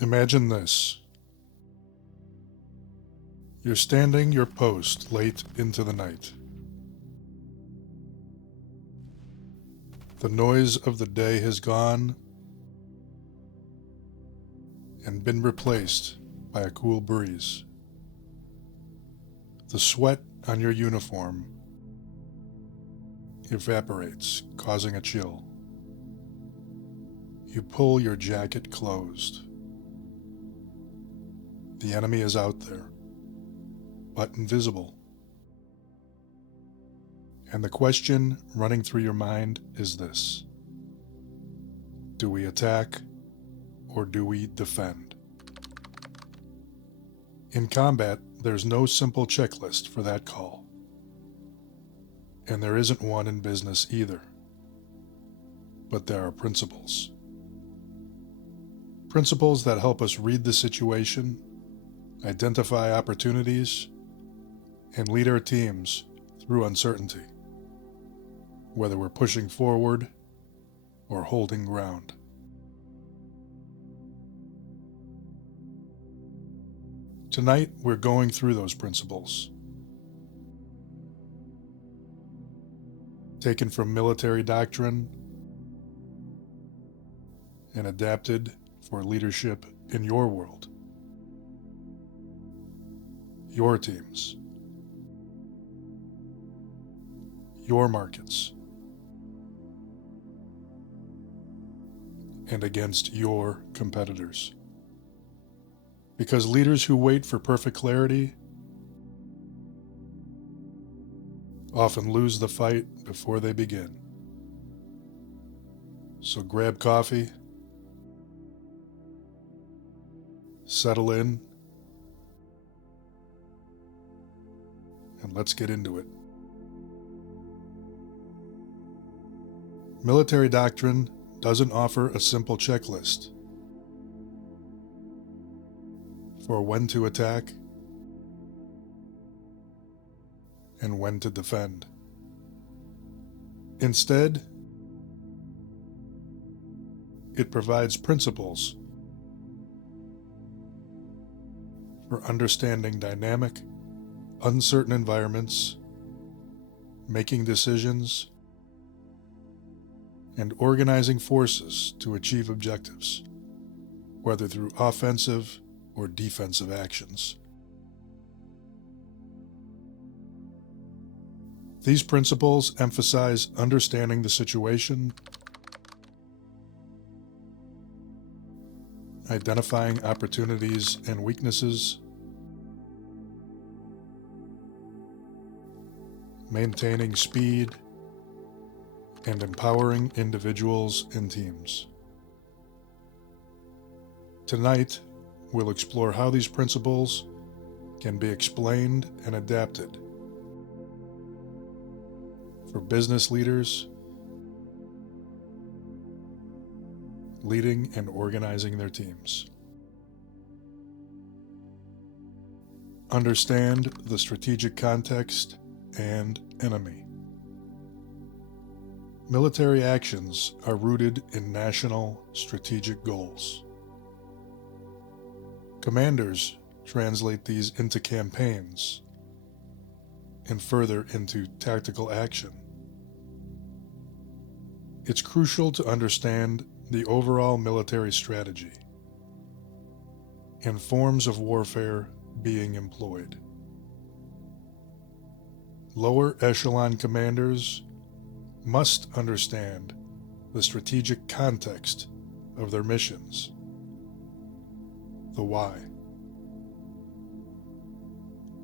Imagine this. You're standing your post late into the night. The noise of the day has gone and been replaced by a cool breeze. The sweat on your uniform evaporates, causing a chill. You pull your jacket closed. The enemy is out there, but invisible. And the question running through your mind is this: do we attack or do we defend? In combat, there's no simple checklist for that call. And there isn't one in business either. But there are principles. Principles that help us read the situation, identify opportunities, and lead our teams through uncertainty, whether we're pushing forward or holding ground. Tonight, we're going through those principles, taken from military doctrine and adapted for leadership in your world, your teams, your markets, and against your competitors. Because leaders who wait for perfect clarity often lose the fight before they begin. So grab coffee, settle in, and let's get into it. Military doctrine doesn't offer a simple checklist for when to attack and when to defend. Instead, it provides principles for understanding dynamic, uncertain environments, making decisions, and organizing forces to achieve objectives, whether through offensive or defensive actions. These principles emphasize understanding the situation, identifying opportunities and weaknesses, maintaining speed, and empowering individuals and teams. Tonight, we'll explore how these principles can be explained and adapted for business leaders leading and organizing their teams. Understand the strategic context and enemy. Military actions are rooted in national strategic goals. Commanders translate these into campaigns and further into tactical action. It's crucial to understand the overall military strategy and forms of warfare being employed. Lower echelon commanders must understand the strategic context of their missions, the why.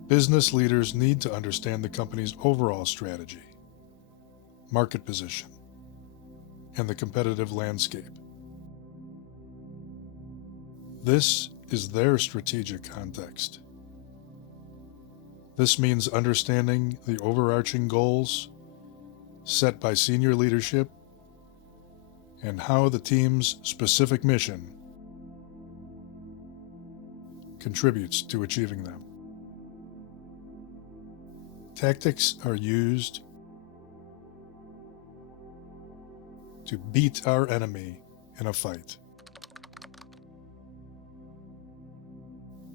Business leaders need to understand the company's overall strategy, market position, and the competitive landscape. This is their strategic context. This means understanding the overarching goals set by senior leadership and how the team's specific mission contributes to achieving them. Tactics are used to beat our enemy in a fight.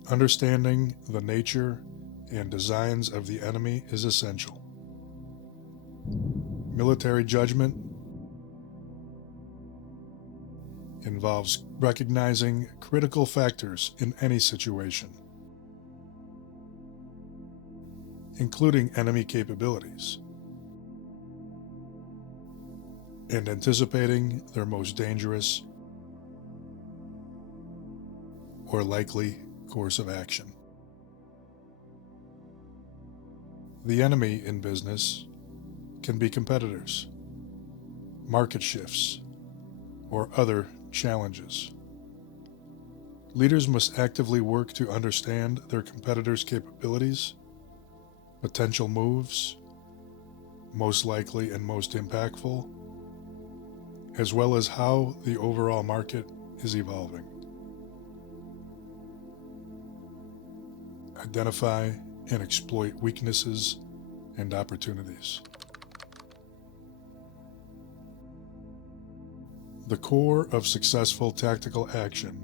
understanding the nature and designs of the enemy is essential. Military judgment involves recognizing critical factors in any situation, including enemy capabilities, and anticipating their most dangerous or likely course of action. The enemy in business can be competitors, market shifts, or other challenges. Leaders must actively work to understand their competitors' capabilities, potential moves, most likely and most impactful, as well as how the overall market is evolving. Identify and exploit weaknesses and opportunities. The core of successful tactical action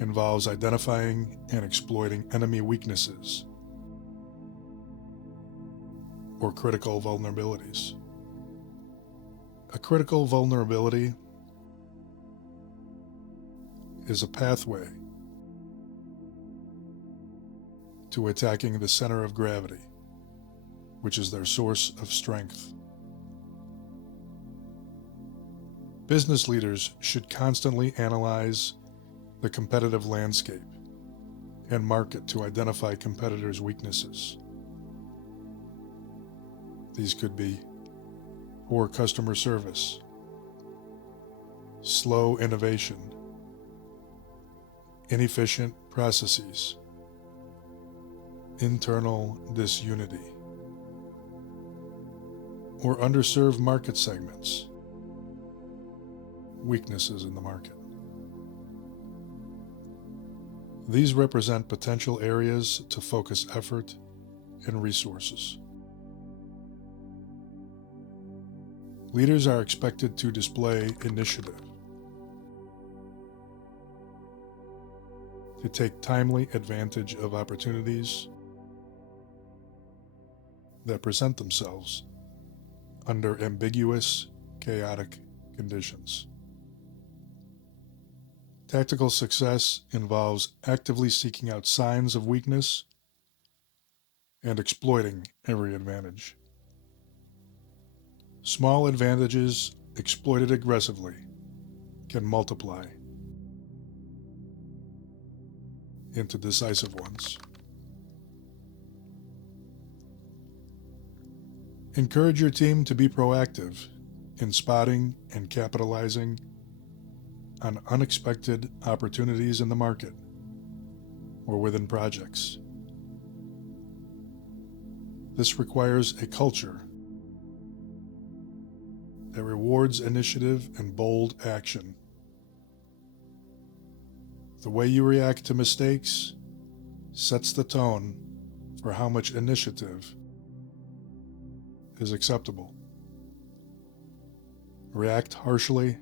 involves identifying and exploiting enemy weaknesses or critical vulnerabilities. A critical vulnerability is a pathway to attacking the center of gravity, which is their source of strength. Business leaders should constantly analyze the competitive landscape and market to identify competitors' weaknesses. These could be poor customer service, slow innovation, inefficient processes, internal disunity, or underserved market segments, weaknesses in the market. These represent potential areas to focus effort and resources. Leaders are expected to display initiative, to take timely advantage of opportunities that present themselves under ambiguous, chaotic conditions. Tactical success involves actively seeking out signs of weakness and exploiting every advantage. Small advantages exploited aggressively can multiply into decisive ones. Encourage your team to be proactive in spotting and capitalizing on unexpected opportunities in the market or within projects. This requires a culture that rewards initiative and bold action. The way you react to mistakes sets the tone for how much initiative is acceptable. React harshly,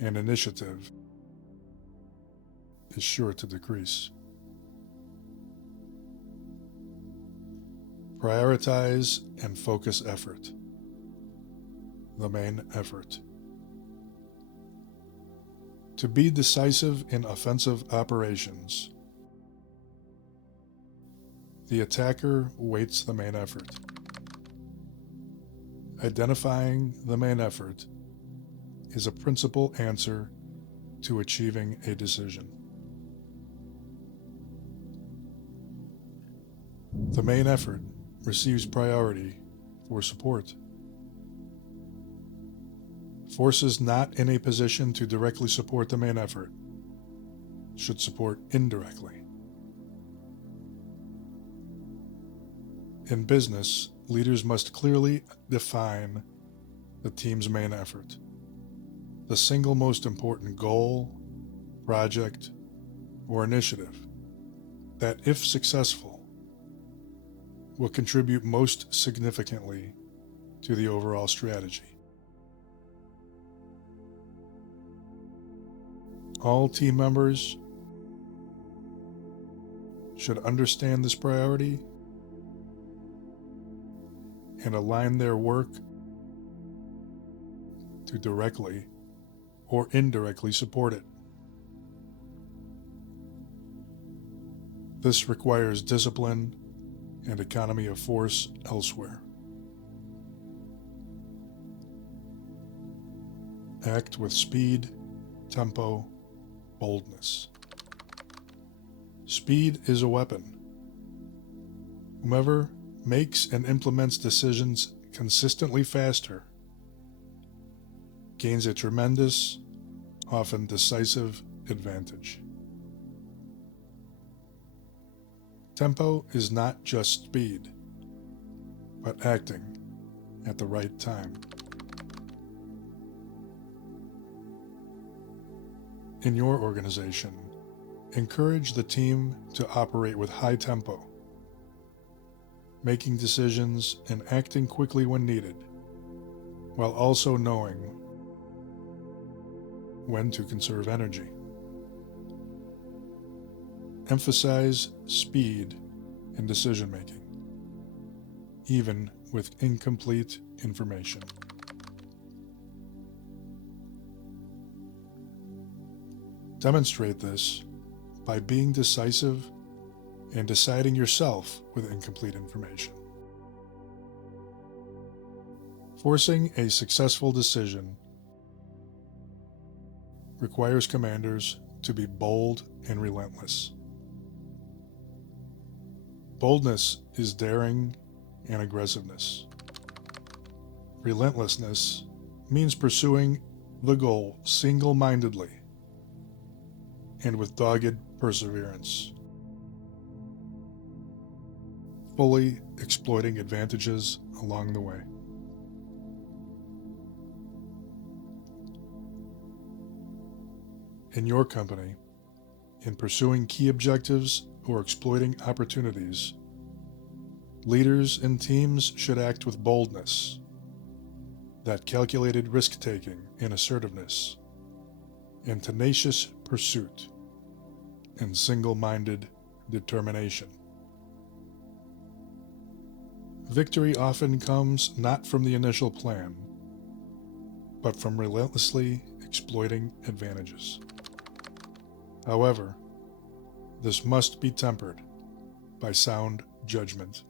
and initiative is sure to decrease. Prioritize and focus effort. The main effort. To be decisive in offensive operations, the attacker weights the main effort. Identifying the main effort is a principal answer to achieving a decision. The main effort receives priority for support. Forces not in a position to directly support the main effort should support indirectly. In business, leaders must clearly define the team's main effort, the single most important goal, project, or initiative that, if successful, will contribute most significantly to the overall strategy. All team members should understand this priority and align their work to directly or indirectly support it. This requires discipline and economy of force elsewhere. Act with speed, tempo, boldness. Speed is a weapon. Whomever makes and implements decisions consistently faster gains a tremendous, often decisive advantage. Tempo is not just speed, but acting at the right time. In your organization, encourage the team to operate with high tempo, making decisions and acting quickly when needed, while also knowing when to conserve energy. Emphasize speed in decision-making, even with incomplete information. Demonstrate this by being decisive and deciding yourself with incomplete information. Forcing a successful decision requires commanders to be bold and relentless. Boldness is daring and aggressiveness. Relentlessness means pursuing the goal single-mindedly and with dogged perseverance, fully exploiting advantages along the way. In your company, in pursuing key objectives or exploiting opportunities, leaders and teams should act with boldness, that calculated risk-taking and assertiveness, and tenacious pursuit, and single-minded determination. Victory often comes not from the initial plan, but from relentlessly exploiting advantages. However, this must be tempered by sound judgment.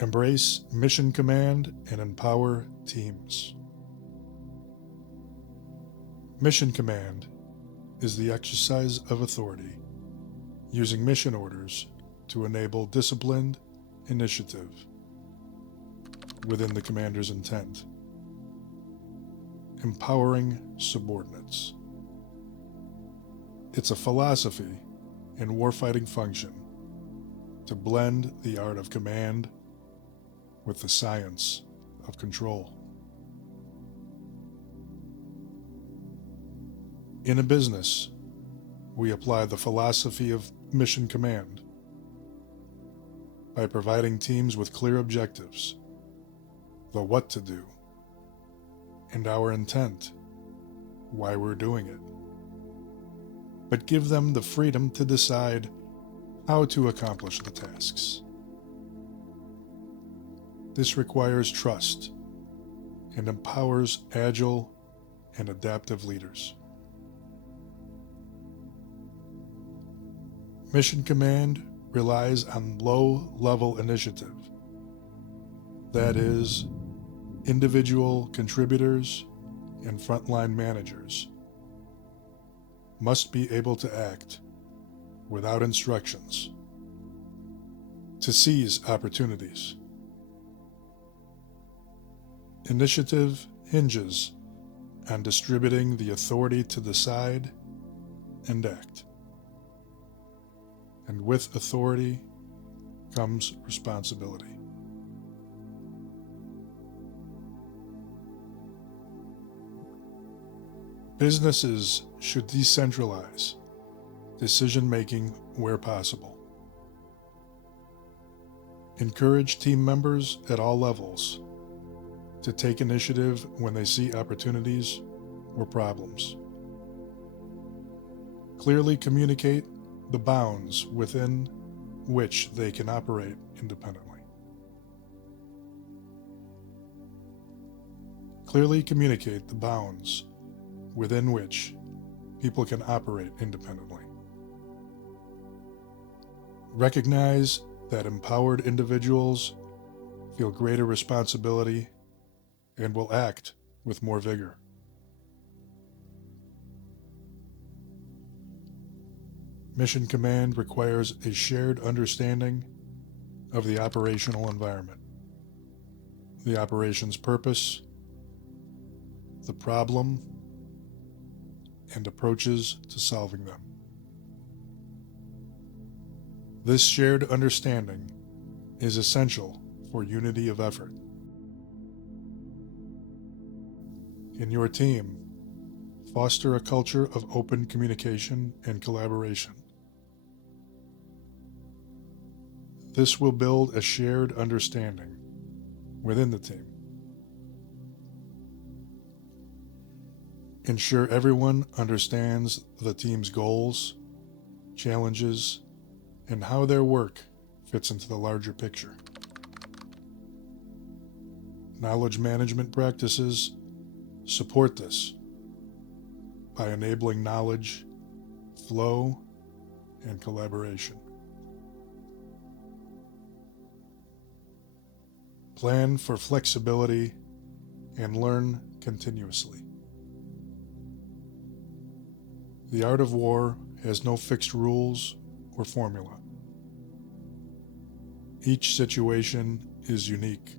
Embrace mission command and empower teams. Mission command is the exercise of authority, using mission orders to enable disciplined initiative within the commander's intent. Empowering subordinates. It's a philosophy and warfighting function to blend the art of command with the science of control. In a business, we apply the philosophy of mission command by providing teams with clear objectives, the what to do, and our intent, why we're doing it, but give them the freedom to decide how to accomplish the tasks. This requires trust and empowers agile and adaptive leaders. Mission command relies on low-level initiative. That is, individual contributors and frontline managers must be able to act without instructions to seize opportunities. Initiative hinges on distributing the authority to decide and act. And with authority comes responsibility. Businesses should decentralize decision-making where possible. Encourage team members at all levels to take initiative when they see opportunities or problems. Clearly communicate the bounds within which they can operate independently. Clearly communicate the bounds within which people can operate independently. Recognize that empowered individuals feel greater responsibility and will act with more vigor. Mission Command requires a shared understanding of the operational environment, the operation's purpose, the problem, and approaches to solving them. This shared understanding is essential for unity of effort. In your team, foster a culture of open communication and collaboration. This will build a shared understanding within the team. Ensure everyone understands the team's goals, challenges, and how their work fits into the larger picture. Knowledge management practices support this by enabling knowledge, flow, and collaboration. Plan for flexibility and learn continuously. The art of war has no fixed rules or formula. Each situation is unique.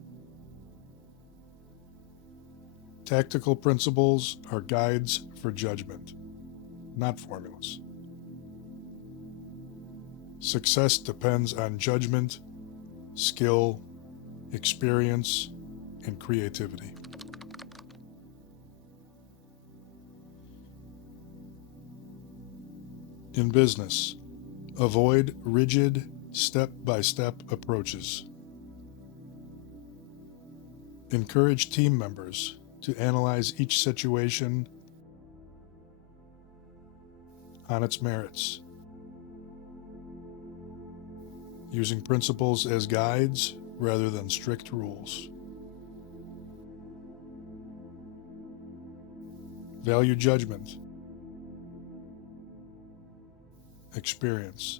Tactical principles are guides for judgment, not formulas. Success depends on judgment, skill, experience, and creativity. In business, avoid rigid, step-by-step approaches. Encourage team members to analyze each situation on its merits, using principles as guides rather than strict rules. Value judgment, experience,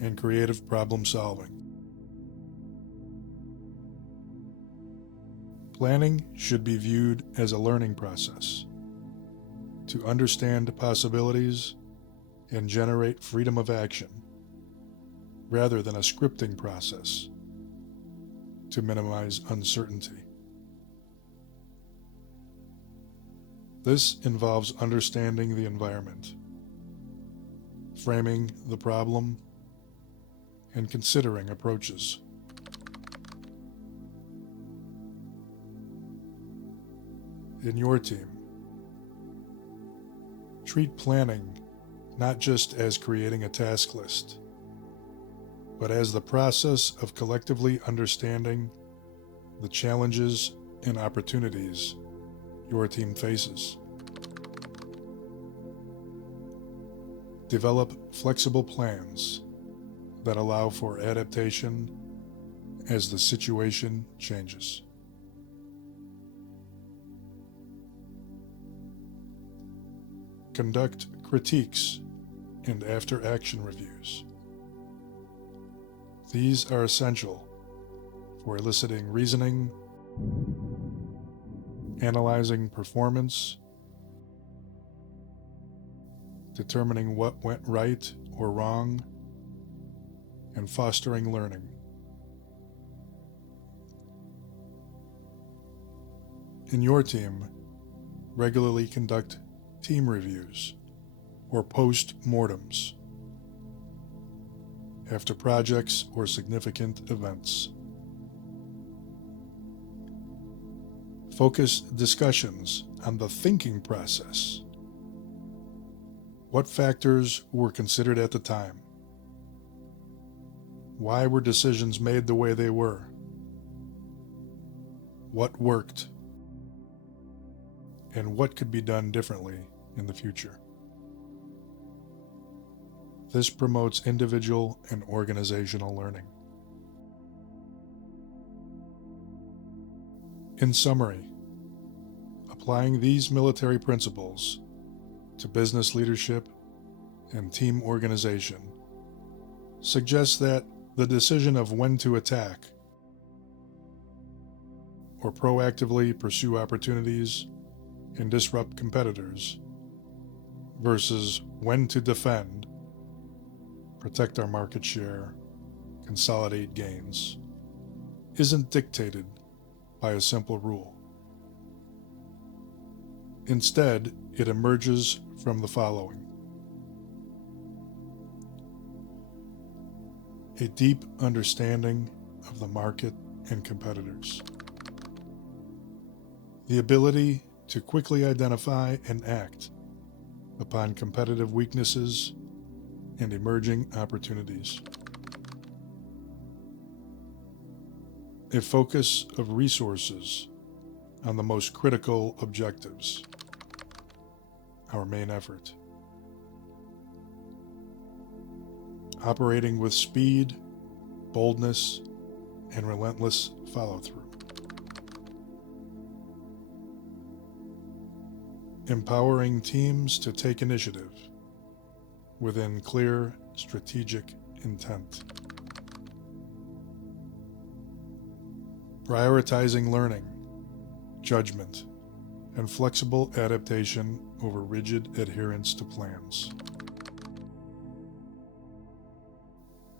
and creative problem solving. Planning should be viewed as a learning process to understand possibilities and generate freedom of action, rather than a scripting process to minimize uncertainty. This involves understanding the environment, framing the problem, and considering approaches. In your team, treat planning not just as creating a task list, but as the process of collectively understanding the challenges and opportunities your team faces. Develop flexible plans that allow for adaptation as the situation changes. Conduct critiques and after-action reviews. These are essential for eliciting reasoning, analyzing performance, determining what went right or wrong, and fostering learning. In your team, regularly conduct team reviews or post-mortems after projects or significant events. Focus discussions on the thinking process. What factors were considered at the time? Why were decisions made the way they were? What worked? and what could be done differently in the future. This promotes individual and organizational learning. In summary, applying these military principles to business leadership and team organization suggests that the decision of when to attack or proactively pursue opportunities and disrupt competitors versus when to defend, protect our market share, consolidate gains, isn't dictated by a simple rule. Instead, it emerges from the following: a deep understanding of the market and competitors, the ability to quickly identify and act upon competitive weaknesses and emerging opportunities, a focus of resources on the most critical objectives, our main effort, operating with speed, boldness, and relentless follow-through, empowering teams to take initiative within clear strategic intent, prioritizing learning, judgment, and flexible adaptation over rigid adherence to plans.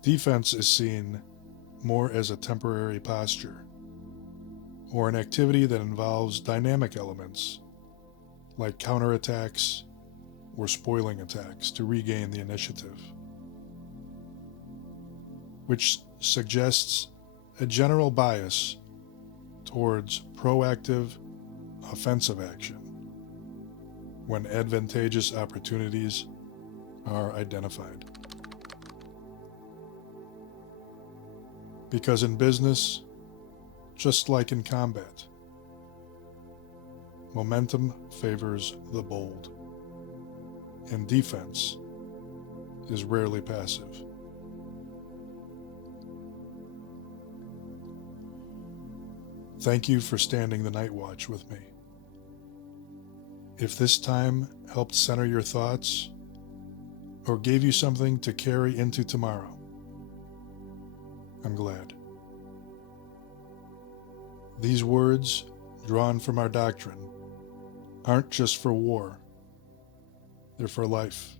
Defense is seen more as a temporary posture, or an activity that involves dynamic elements like counterattacks or spoiling attacks to regain the initiative, which suggests a general bias towards proactive, offensive action when advantageous opportunities are identified. Because in business, just like in combat, momentum favors the bold, and defense is rarely passive. Thank you for standing the night watch with me. If this time helped center your thoughts or gave you something to carry into tomorrow, I'm glad. These words, drawn from our doctrine, aren't just for war, they're for life.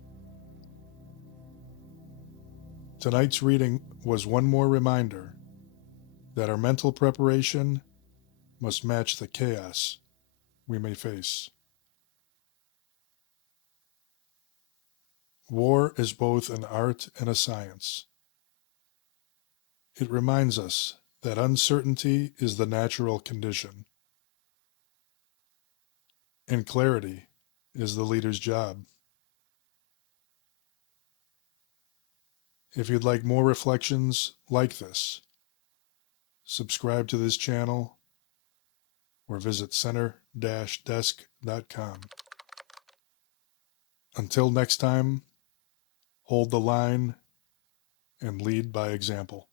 Tonight's reading was one more reminder that our mental preparation must match the chaos we may face. War is both an art and a science. It reminds us that uncertainty is the natural condition, and clarity is the leader's job. If you'd like more reflections like this, subscribe to this channel or visit center-desk.com. Until next time, hold the line and lead by example.